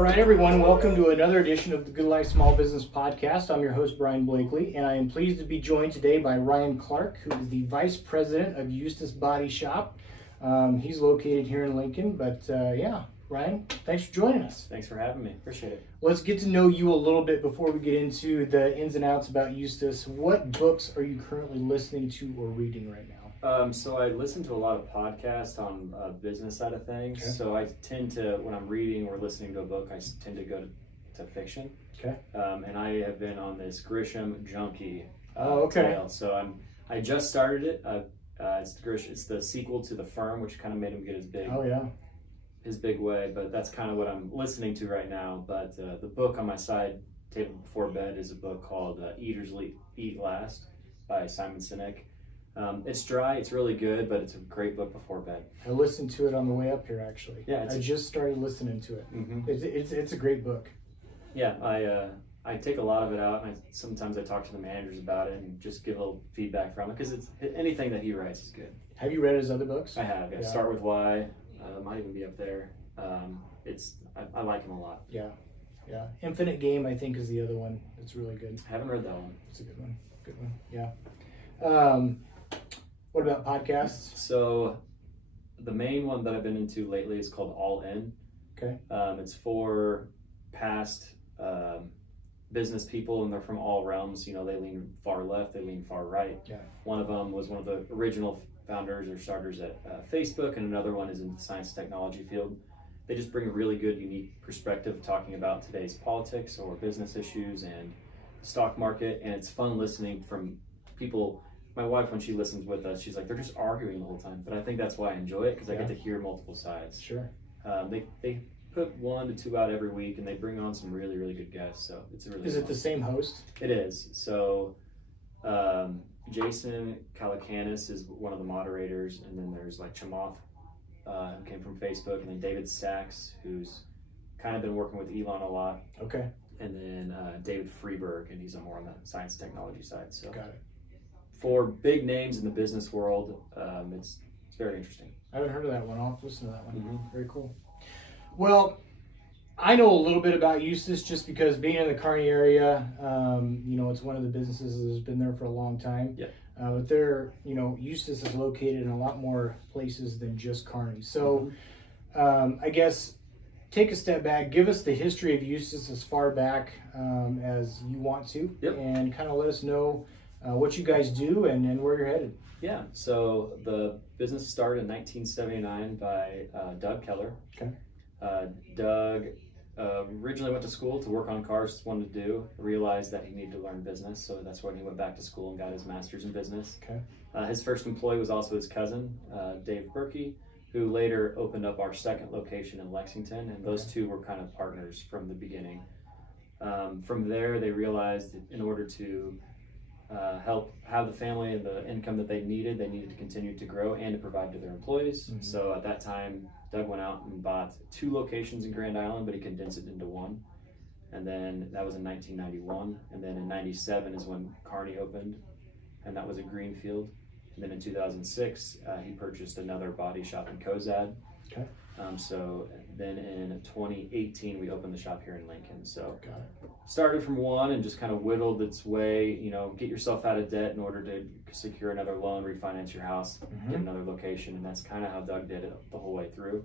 All right, everyone, welcome to another edition of the Good Life Small Business Podcast. I'm your host, Brian Blakely, and I am pleased to be joined today by Ryan Clark, who is the Vice President of Eustis Body Shop. He's located here in Lincoln, but Ryan, thanks for joining us. Thanks for having me. Appreciate it. Let's get to know you a little bit before we get into the ins and outs about Eustis. What books are you currently listening to or reading right now? So I listen to a lot of podcasts on business side of things. Okay. So I tend to, when I'm reading or listening to a book, I tend to go to fiction. Okay. And I have been on this Grisham junkie okay. trail. So I just started it. It's the sequel to The Firm, which kind of made him get his big way. But that's kind of what I'm listening to right now. But the book on my side table before bed is a book called Eat Last by Simon Sinek. It's dry, it's really good, but it's a great book before bed. I listened to it on the way up here, actually. Yeah, I just started listening to it. Mm-hmm. It's a great book. Yeah, I take a lot of it out, and sometimes I talk to the managers about it and just give a little feedback from it, because it's anything that he writes is good. Have you read his other books? I have. Yeah. Start With Why. Might even be up there. I like him a lot. Yeah. Infinite Game, I think, is the other one. It's really good. I haven't read that one. It's a good one. Good one. Yeah. What about podcasts? So the main one that I've been into lately is called All In. Okay. It's for past business people, and they're from all realms. You know, they lean far left, they lean far right. Yeah. One of them was one of the original founders or starters at Facebook, and another one is in the science technology field. They just bring a really good, unique perspective talking about today's politics or business issues and the stock market, and it's fun listening from people. My wife, when she listens with us, she's like, they're just arguing the whole time. But I think that's why I enjoy it, because I get to hear multiple sides. Sure. They put 1 to 2 out every week, and they bring on some really, really good guests. So it's a really Is it the same host? It is. So Jason Calacanis is one of the moderators, and then there's like Chamath, who came from Facebook, and then David Sachs, who's kind of been working with Elon a lot. Okay. And then David Freeberg, and he's more on the science technology side. So got it. For big names in the business world, it's very interesting. I haven't heard of that one. I'll have to listen to that one. Mm-hmm. Very cool. Well, I know a little bit about Eustis just because being in the Kearney area, it's one of the businesses that has been there for a long time. Yeah. But Eustis is located in a lot more places than just Kearney. So I guess take a step back, give us the history of Eustis as far back as you want to, and kind of let us know what you guys do and where you're headed. Yeah, so the business started in 1979 by Doug Keller. Okay. Doug originally went to school to work on cars, just wanted to realized that he needed to learn business, so that's when he went back to school and got his master's in business. Okay. His first employee was also his cousin, Dave Berkey, who later opened up our second location in Lexington, and those two were kind of partners from the beginning. From there, they realized in order to help have the family and the income that they needed to continue to grow and to provide to their employees. Mm-hmm. So at that time, Doug went out and bought 2 locations in Grand Island, but he condensed it into one. And then that was in 1991. And then in 97 is when Kearney opened, and that was a greenfield. And then in 2006, he purchased another body shop in Cozad. Okay. So then in 2018, we opened the shop here in Lincoln. So got it. Started from one and just kind of whittled its way, get yourself out of debt in order to secure another loan, refinance your house, get another location. And that's kind of how Doug did it the whole way through.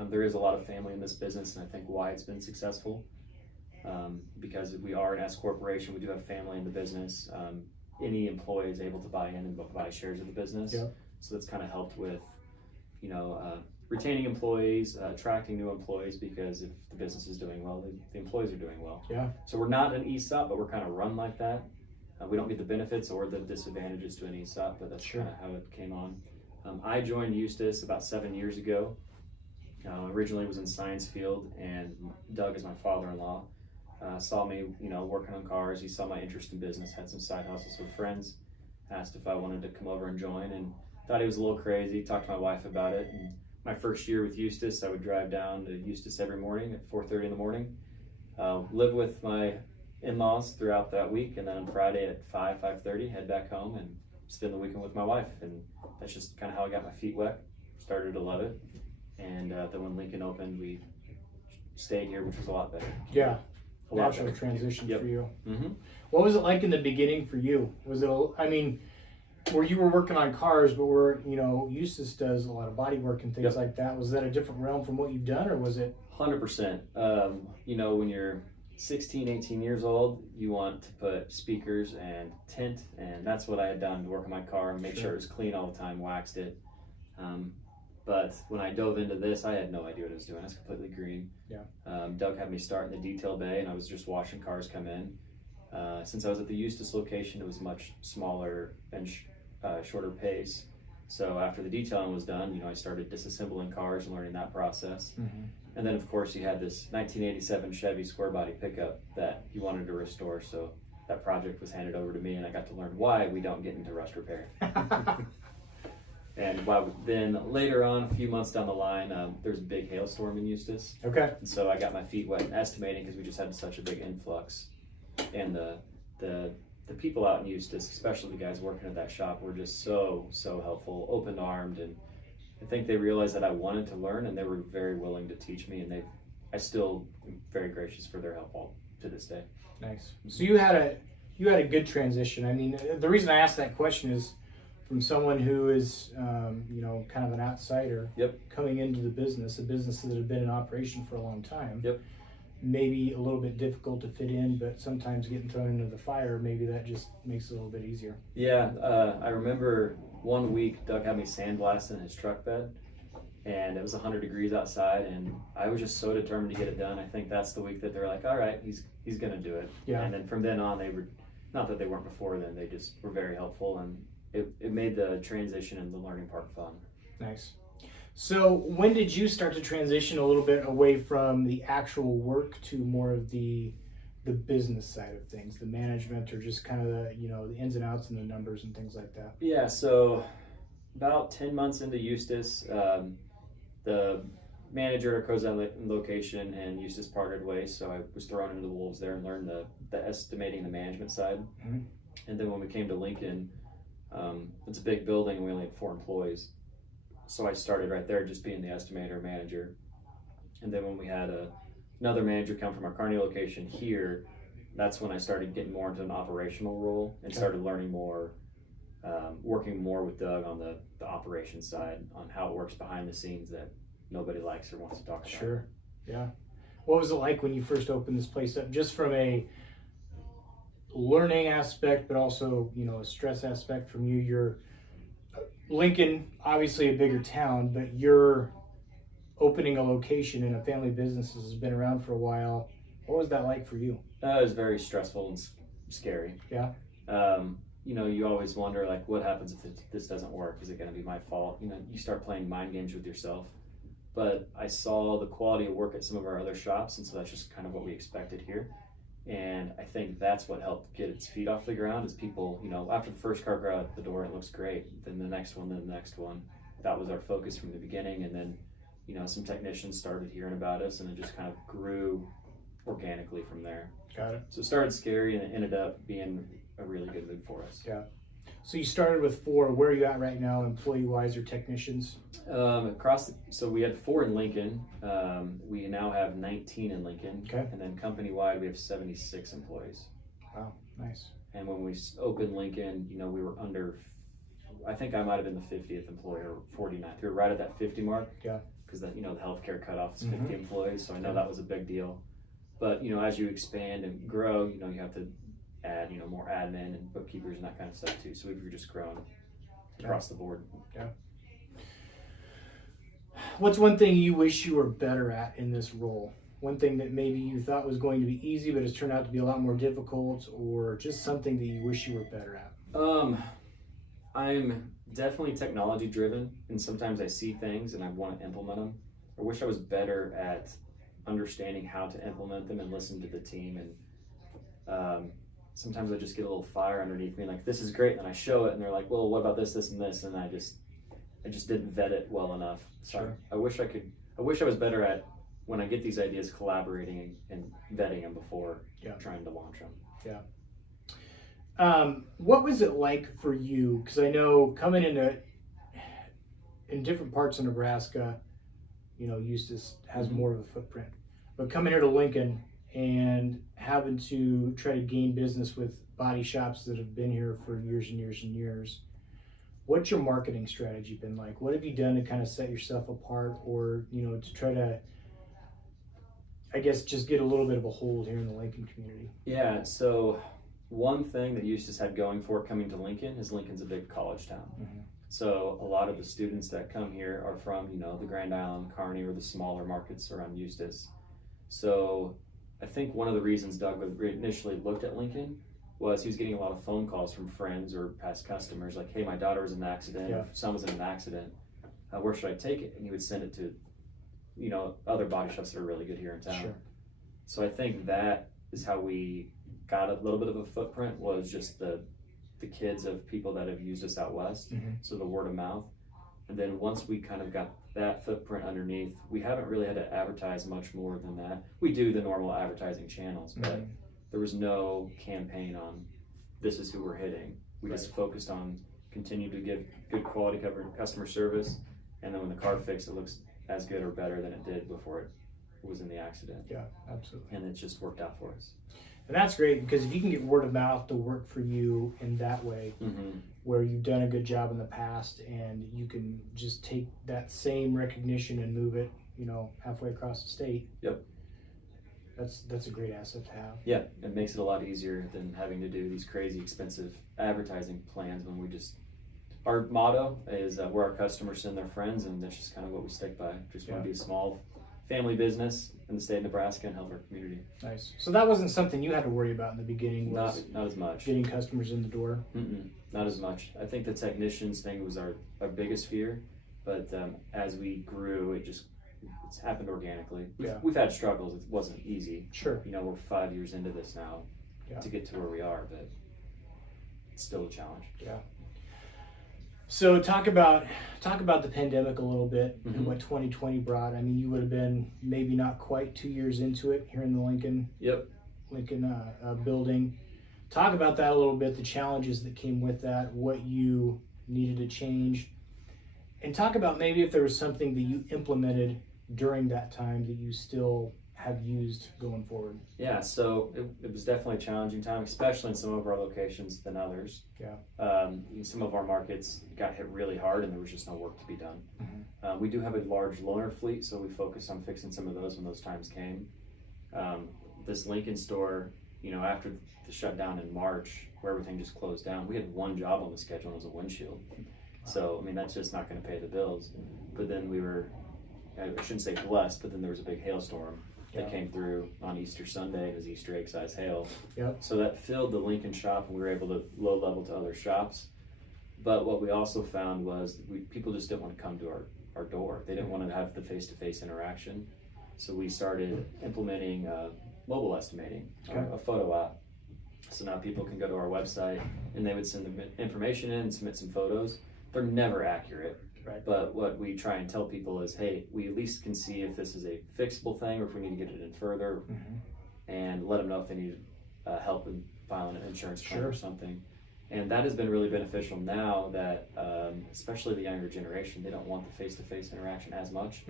There is a lot of family in this business, and I think why it's been successful. Because we are an S corporation, we do have family in the business. Any employee is able to buy in and buy shares of the business. Yep. So that's kind of helped with, retaining employees, attracting new employees, because if the business is doing well, the employees are doing well. Yeah. So we're not an ESOP, but we're kind of run like that. We don't get the benefits or the disadvantages to an ESOP, but that's kind of how it came on. I joined Eustis about 7 years ago. Originally was in science field, and Doug is my father-in-law. Saw me, working on cars. He saw my interest in business, had some side hustles with friends, asked if I wanted to come over and join, and thought he was a little crazy. Talked to my wife about it. And my first year with Eustis, I would drive down to Eustis every morning at 4:30 in the morning, live with my in-laws throughout that week, and then on Friday at 5:30, head back home and spend the weekend with my wife. And that's just kind of how I got my feet wet. Started to love it. And then when Lincoln opened, we stayed here, which was a lot better. Yeah, A lot natural better. transition Yep. for you. Mm-hmm. What was it like in the beginning for you? Was it, I mean, where you were working on cars, but where, Eustis does a lot of body work and things Yep. like that. Was that a different realm from what you've done, or was it? 100%. When you're 16, 18 years old, you want to put speakers and tint, and that's what I had done to work on my car and make sure it was clean all the time, waxed it. But when I dove into this, I had no idea what I was doing. I was completely green. Yeah. Doug had me start in the detail bay, and I was just watching cars come in. Since I was at the Eustis location, it was much smaller and shorter pace. So after the detailing was done, I started disassembling cars and learning that process. Mm-hmm. And then, of course, he had this 1987 Chevy square body pickup that he wanted to restore. So that project was handed over to me, and I got to learn why we don't get into rust repair. And then later on, a few months down the line, there's a big hailstorm in Eustis. Okay. And so I got my feet wet estimating because we just had such a big influx. And the people out in Eustis, especially the guys working at that shop, were just so helpful, open-armed, and I think they realized that I wanted to learn, and they were very willing to teach me, and I still am very gracious for their help all to this day. Nice. So you had a good transition. I mean, the reason I asked that question is from someone who is, kind of an outsider. Yep. Coming into the business, a business that had been in operation for a long time. Yep. Maybe a little bit difficult to fit in, but sometimes getting thrown into the fire, maybe that just makes it a little bit easier. Yeah, I remember one week Doug had me sandblasting his truck bed, and it was 100 degrees outside, and I was just so determined to get it done. I think that's the week that they're like, all right, he's gonna do it. Yeah. And then from then on, they were, not that they weren't before then, they just were very helpful, and it made the transition and the learning part fun. Nice. So when did you start to transition a little bit away from the actual work to more of the business side of things, the management, or just kind of the ins and outs and the numbers and things like that? Yeah, so about 10 months into Eustis, the manager at our location and Eustis parted ways, so I was thrown into the wolves there and learned the estimating, the management side. Mm-hmm. And then when we came to Lincoln, it's a big building and we only had 4 employees. So I started right there just being the estimator manager. And then when we had another manager come from our Kearney location here, that's when I started getting more into an operational role and started learning more, working more with Doug on the operations side, on how it works behind the scenes that nobody likes or wants to talk about. Sure. Yeah. What was it like when you first opened this place up, just from a learning aspect, but also, a stress aspect from you? You're Lincoln, obviously a bigger town, but you're opening a location in a family business that has been around for a while. What was that like for you? It was very stressful and scary. Yeah. You always wonder, like, what happens if this doesn't work? Is it going to be my fault? You start playing mind games with yourself. But I saw the quality of work at some of our other shops, and so that's just kind of what we expected here. And I think that's what helped get its feet off the ground is people, after the first car got out the door, it looks great. Then the next one, then the next one. That was our focus from the beginning. And then, some technicians started hearing about us, and it just kind of grew organically from there. Got it. So it started scary, and it ended up being a really good move for us. Yeah. So you started with 4. Where are you at right now, employee-wise or technicians? So we had 4 in Lincoln. We now have 19 in Lincoln. Okay. And then company-wide, we have 76 employees. Wow, nice. And when we opened Lincoln, we were under, I think I might have been the 50th employee or 49th. We were right at that 50 mark. Yeah. Because the healthcare cutoff is 50 employees, so I know that was a big deal. But as you expand and grow, you have to add more admin and bookkeepers and that kind of stuff too. So we've just grown across the board. Yeah. What's one thing you wish you were better at in this role? One thing that maybe you thought was going to be easy, but has turned out to be a lot more difficult, or just something that you wish you were better at? I'm definitely technology driven, and sometimes I see things and I want to implement them. I wish I was better at understanding how to implement them and listen to the team. And sometimes I just get a little fire underneath me, like, this is great, and I show it, and they're like, well, what about this, this, and this, and I just didn't vet it well enough. So Sure. I wish I was better at, when I get these ideas, collaborating and vetting them before trying to launch them. Yeah. What was it like for you? Because I know coming in different parts of Nebraska, Eustis has more of a footprint. but coming here to Lincoln and having to try to gain business with body shops that have been here for years and years and years, what's your marketing strategy been like? What have you done to kind of set yourself apart, or, you know, to try to, I guess, just get a little bit of a hold here in the Lincoln community? Yeah, so one thing that Eustis had going for it coming to Lincoln is Lincoln's a big college town. Mm-hmm. So a lot of the students that come here are from, you know, the Grand Island, Kearney, or the smaller markets around Eustis. So I think one of the reasons Doug initially looked at Lincoln was he was getting a lot of phone calls from friends or past customers like, hey, my daughter was in an accident, Yeah. son was in an accident, where should I take it? And he would send it to, you know, other body shops that are really good here in town. Sure. So I think that is how we got a little bit of a footprint, was just the kids of people that have used us out west. Mm-hmm. So the word of mouth. And then once we kind of got that footprint underneath, we haven't really had to advertise much more than that. We do the normal advertising channels, but Mm-hmm. there was no campaign on this is who we're hitting. We just focused on continue to give good quality customer service, and then when the car fixed, it looks as good or better than it did before it was in the accident. Yeah, absolutely. And it just worked out for us. And that's great, because if you can get word of mouth to work for you in that way, Mm-hmm. where you've done a good job in the past, and you can just take that same recognition and move it, you know, halfway across the state. Yep. That's a great asset to have. Yeah, it makes it a lot easier than having to do these crazy expensive advertising plans when we just, our motto is where our customers send their friends, and that's just kind of what we stick by. Just want to be a small family business in the state of Nebraska and help our community. Nice. So that wasn't something you had to worry about in the beginning, was Not as much. getting customers in the door? Not as much. I think the technicians thing was our biggest fear, but as we grew, it's happened organically. We've had struggles. It wasn't easy. Sure. You know, we're 5 years into this now to get to where we are, but it's still a challenge. Yeah. So talk about the pandemic a little bit, Mm-hmm. and what 2020 brought. I mean, you would have been maybe not quite 2 years into it here in the Lincoln building. Talk about that a little bit, the challenges that came with that, what you needed to change, and talk about maybe if there was something that you implemented during that time that you still have used going forward. Yeah, so it was definitely a challenging time, especially in some of our locations than others. Yeah. In some of our markets got hit really hard, and there was just no work to be done. Mm-hmm. We do have a large loaner fleet, so we focused on fixing some of those when those times came. This Lincoln store, you know, after the shutdown in March, where everything just closed down, we had one job on the schedule, and it was a windshield. So, I mean, that's just not going to pay the bills. But then we were, I shouldn't say blessed, but then there was a big hailstorm that came through on Easter Sunday. It was Easter egg size hail. Yep. So that filled the Lincoln shop, and we were able to low level to other shops. But what we also found was people just didn't want to come to our door. They didn't want to have the face-to-face interaction. So we started implementing mobile estimating, a photo app. So now people can go to our website, and they would send the information in and submit some photos. They're never accurate. Right. But what we try and tell people is, hey, we at least can see if this is a fixable thing or if we need to get it in further, and let them know if they need help in filing an insurance claim or something. And that has been really beneficial now that, especially the younger generation, they don't want the face-to-face interaction as much.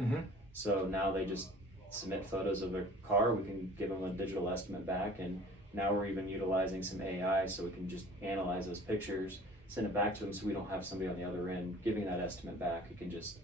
So now they just submit photos of their car. We can give them a digital estimate back, and now we're even utilizing some AI so we can just analyze those pictures, send it back to them, so we don't have somebody on the other end giving that estimate back. We can just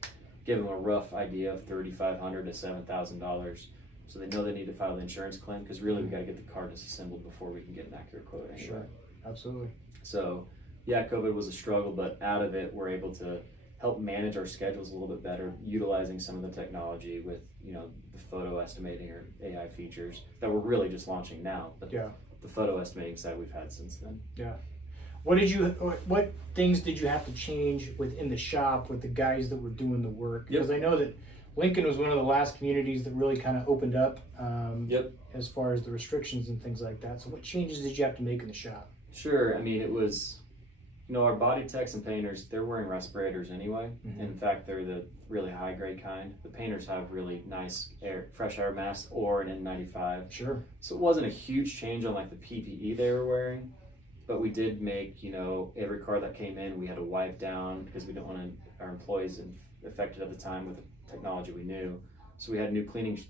give them a rough idea of $3,500 to $7,000, so they know they need to file the insurance claim, because really we got to get the car disassembled before we can get an accurate quote anyway. Sure, absolutely. So yeah, COVID was a struggle, but out of it we're able to help manage our schedules a little bit better, utilizing some of the technology with, you know, the photo estimating or AI features that we're really just launching now. But the photo estimating side we've had since then. Yeah. What things did you have to change within the shop with the guys that were doing the work? Because I know that Lincoln was one of the last communities that really kind of opened up as far as the restrictions and things like that. So what changes did you have to make in the shop? Sure. I mean, it was, you know, our body techs and painters, they're wearing respirators anyway. In fact, they're the really high grade kind. The painters have really nice fresh air masks or an N95. Sure. So it wasn't a huge change on like the PPE they were wearing. But we did make, you know, every car that came in, we had to wipe down because we didn't want our employees affected at the time with the technology we knew. So we had new cleaning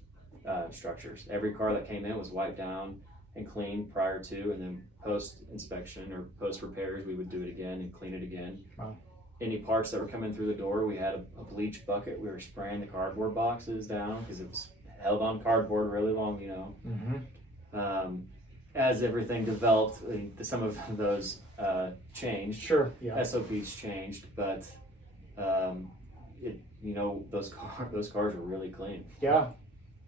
structures. Every car that came in was wiped down and cleaned prior to, and then post inspection or post repairs, we would do it again and clean it again. Wow. Any parts that were coming through the door, we had a bleach bucket. We were spraying the cardboard boxes down because it was held on cardboard really long, you know. Mm-hmm. As everything developed, some of those changed. Sure. Yeah. SOPs changed, but those cars were really clean. Yeah.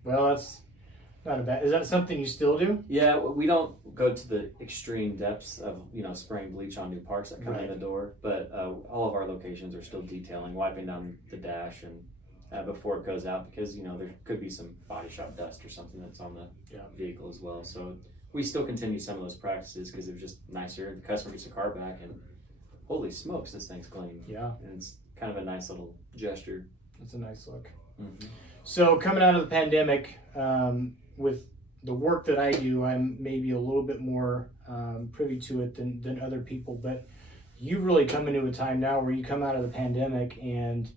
Well, that's not a bad. Is that something you still do? Yeah, we don't go to the extreme depths of spraying bleach on new parts that come in the door, but all of our locations are still detailing, wiping down the dash and before it goes out, because there could be some body shop dust or something that's on the vehicle as well. So we still continue some of those practices because it was just nicer. The customer gets a car back and holy smokes, this thing's clean. Yeah, and it's kind of a nice little gesture. That's a nice look. Mm-hmm. So coming out of the pandemic, with the work that I do, I'm maybe a little bit more privy to it than other people, but you really come into a time now where you come out of the pandemic and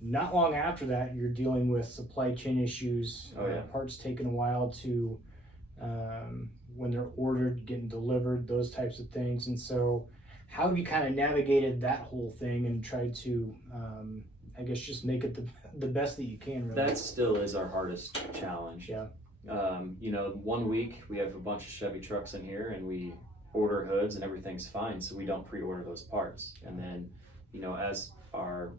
not long after that, you're dealing with supply chain issues, parts taking a while to, when they're ordered, getting delivered, those types of things. And so how have you kind of navigated that whole thing and tried to, I guess, just make it the best that you can, really? That still is our hardest challenge. Yeah. 1 week we have a bunch of Chevy trucks in here and we order hoods and everything's fine, so we don't pre-order those parts. And then, as our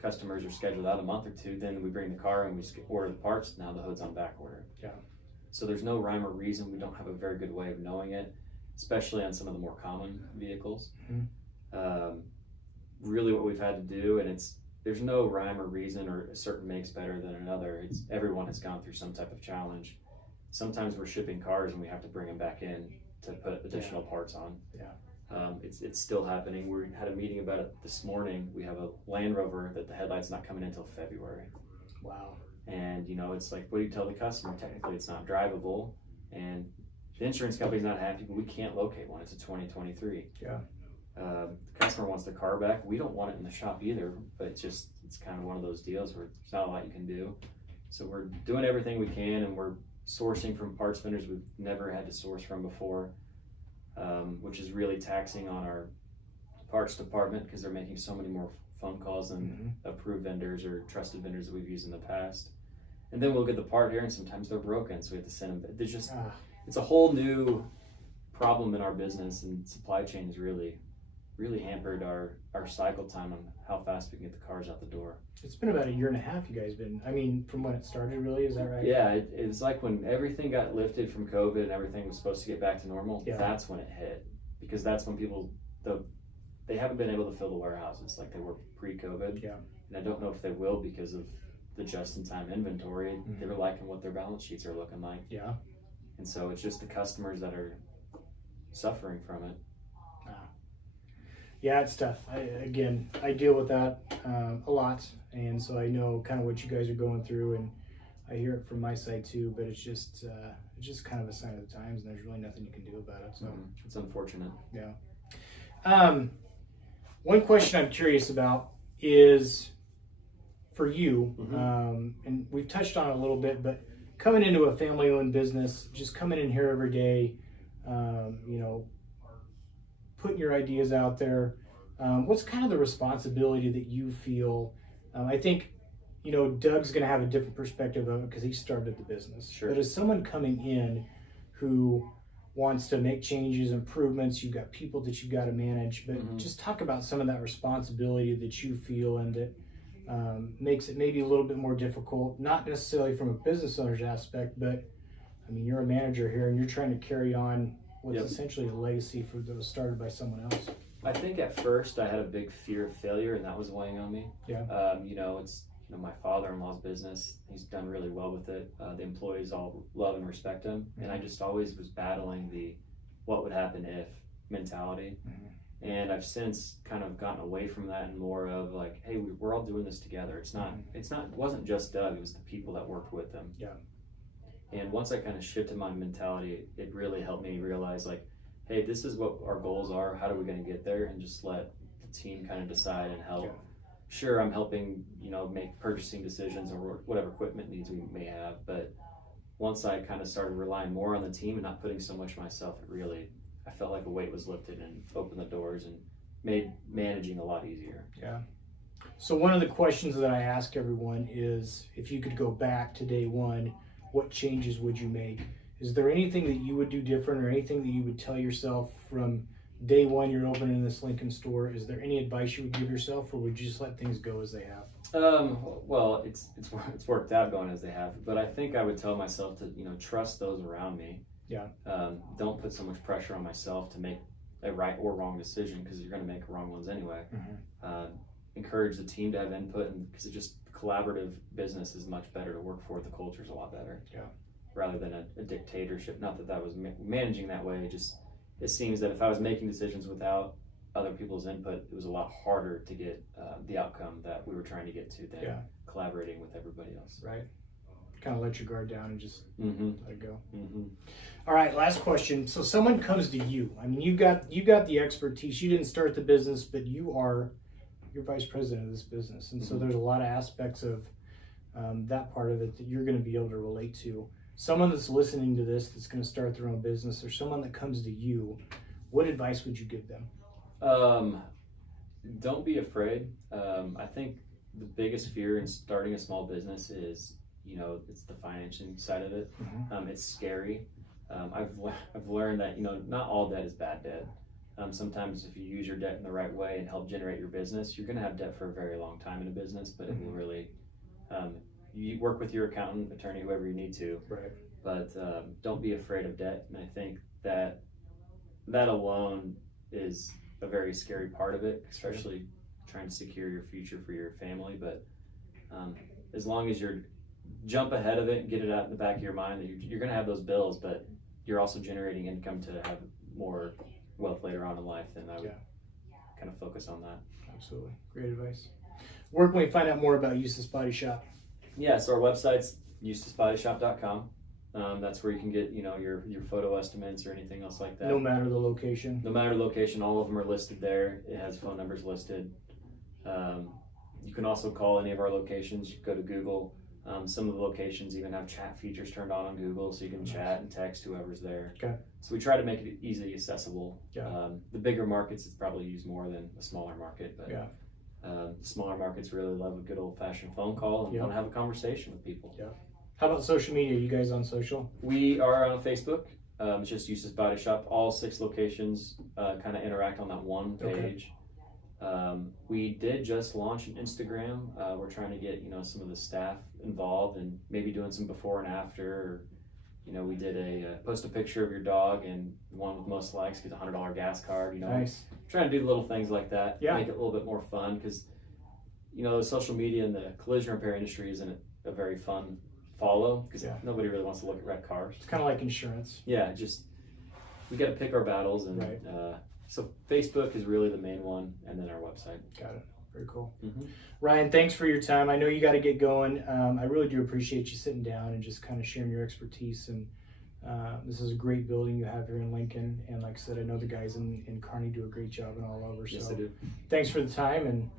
customers are scheduled out a month or two, then we bring the car and we order the parts. Now the hood's on back order. Yeah. So there's no rhyme or reason. We don't have a very good way of knowing it, especially on some of the more common vehicles. Mm-hmm. Really what we've had to do, and there's no rhyme or reason or a certain make's better than another. Everyone has gone through some type of challenge. Sometimes we're shipping cars and we have to bring them back in to put additional parts on. Yeah. It's still happening. We had a meeting about it this morning. We have a Land Rover that the headlight's not coming in until February. Wow. And it's like, what do you tell the customer? Technically it's not drivable and the insurance company's not happy, but we can't locate one. It's a 2023. Yeah. The customer wants the car back. We don't want it in the shop either, but it's kind of one of those deals where there's not a lot you can do. So we're doing everything we can, and we're sourcing from parts vendors we've never had to source from before, which is really taxing on our parts department because they're making so many more phone calls than approved vendors or trusted vendors that we've used in the past. And then we'll get the part here, and sometimes they're broken, so we have to send them. There's just it's a whole new problem in our business, and supply chain has really hampered our cycle time on how fast we can get the cars out the door. It's been about 1.5 years you guys been, from when it started, really, is that right? Yeah, it was like when everything got lifted from COVID and everything was supposed to get back to normal, that's when it hit. Because that's when people, they haven't been able to fill the warehouses like they were pre-COVID. Yeah. And I don't know if they will because of the just-in-time inventory. Mm-hmm. They're liking what their balance sheets are looking like. Yeah. And so it's just the customers that are suffering from it. Yeah, it's tough. I deal with that a lot, and so I know kind of what you guys are going through, and I hear it from my side too. But it's just kind of a sign of the times, and there's really nothing you can do about it. So it's unfortunate. Yeah. One question I'm curious about is for you, and we've touched on it a little bit, but coming into a family-owned business, just coming in here every day, putting your ideas out there, what's kind of the responsibility that you feel? I think, Doug's going to have a different perspective of it because he started the business. Sure. But as someone coming in who wants to make changes, improvements, you've got people that you've got to manage, but just talk about some of that responsibility that you feel and that makes it maybe a little bit more difficult, not necessarily from a business owner's aspect, but you're a manager here and you're trying to carry on what's essentially a legacy that was started by someone else. I think at first I had a big fear of failure, and that was weighing on me. Yeah. It's my father-in-law's business. He's done really well with it. The employees all love and respect him, and I just always was battling the what would happen if mentality. And I've since kind of gotten away from that and more of like, hey, we're all doing this together. It wasn't just Doug. It was the people that worked with him. Yeah. And once I kind of shifted my mentality, it really helped me realize like, hey, this is what our goals are. How are we going to get there? And just let the team kind of decide and help. sure, I'm helping, make purchasing decisions or whatever equipment needs we may have. But once I kind of started relying more on the team and not putting so much myself, I felt like a weight was lifted and opened the doors and made managing a lot easier. Yeah. So one of the questions that I ask everyone is, if you could go back to day one, what changes would you make? Is there anything that you would do different, or anything that you would tell yourself from day one you're opening this Lincoln store? Is there any advice you would give yourself, or would you just let things go as they have? Well, it's worked out going as they have, but I think I would tell myself to, trust those around me. Yeah. Don't put so much pressure on myself to make a right or wrong decision, because you're going to make wrong ones anyway. Mm-hmm. Encourage the team to have input, and because collaborative business is much better to work for. The culture is a lot better. Yeah. Rather than a dictatorship. Not that was managing that way. It seems that if I was making decisions without other people's input, it was a lot harder to get the outcome that we were trying to get to than collaborating with everybody else. Right. Kind of let your guard down and just Mm-hmm. let it go. Mm-hmm. All right, last question. So someone comes to you. I mean, you got the expertise. You didn't start the business, but you're vice president of this business, and so there's a lot of aspects of that part of it that you're going to be able to relate to. Someone that's listening to this that's going to start their own business, or someone that comes to you, what advice would you give them? Don't be afraid. I think the biggest fear in starting a small business is, it's the financing side of it. Mm-hmm. It's scary. I've learned that, not all debt is bad debt. Sometimes if you use your debt in the right way and help generate your business, you're going to have debt for a very long time in a business, but it will really, you work with your accountant, attorney, whoever you need to. Right. But don't be afraid of debt. And I think that alone is a very scary part of it, especially trying to secure your future for your family. But as long as you're jump ahead of it and get it out in the back of your mind that you're going to have those bills, but you're also generating income to have more wealth later on in life, then I would kind of focus on that. Absolutely. Great advice. Where can we find out more about Eustis Body Shop? Yeah, so our website's eustisbodyshop.com. That's where you can get, your photo estimates or anything else like that. No matter the location. No matter the location, all of them are listed there. It has phone numbers listed. You can also call any of our locations. You can go to Google. Some of the locations even have chat features turned on Google, so you can chat and text whoever's there. Okay. So we try to make it easily accessible. Yeah. The bigger markets, it's probably used more than the smaller market, but smaller markets really love a good old-fashioned phone call and want to have a conversation with people. Yeah. How about social media? You guys on social? We are on Facebook. It's just Eustis Body Shop. All 6 locations kind of interact on that one page. We did just launch an Instagram. We're trying to get some of the staff involved and maybe doing some before and after. Or, we did post a picture of your dog, and the one with most likes gets a $100 gas card. Nice. Trying to do little things like that. Yeah. Make it a little bit more fun, because social media in the collision repair industry isn't a very fun follow, because nobody really wants to look at wrecked cars. It's kind of like insurance. Yeah, we got to pick our battles, and so Facebook is really the main one, and then our website. Got it. Very cool. Mm-hmm. Ryan, thanks for your time. I know you got to get going. I really do appreciate you sitting down and just kind of sharing your expertise. And this is a great building you have here in Lincoln. And like I said, I know the guys in Kearney do a great job and all over. Yes, so they do. Thanks for the time, and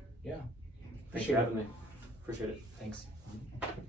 Thanks for having me. Appreciate it. Thanks. Mm-hmm.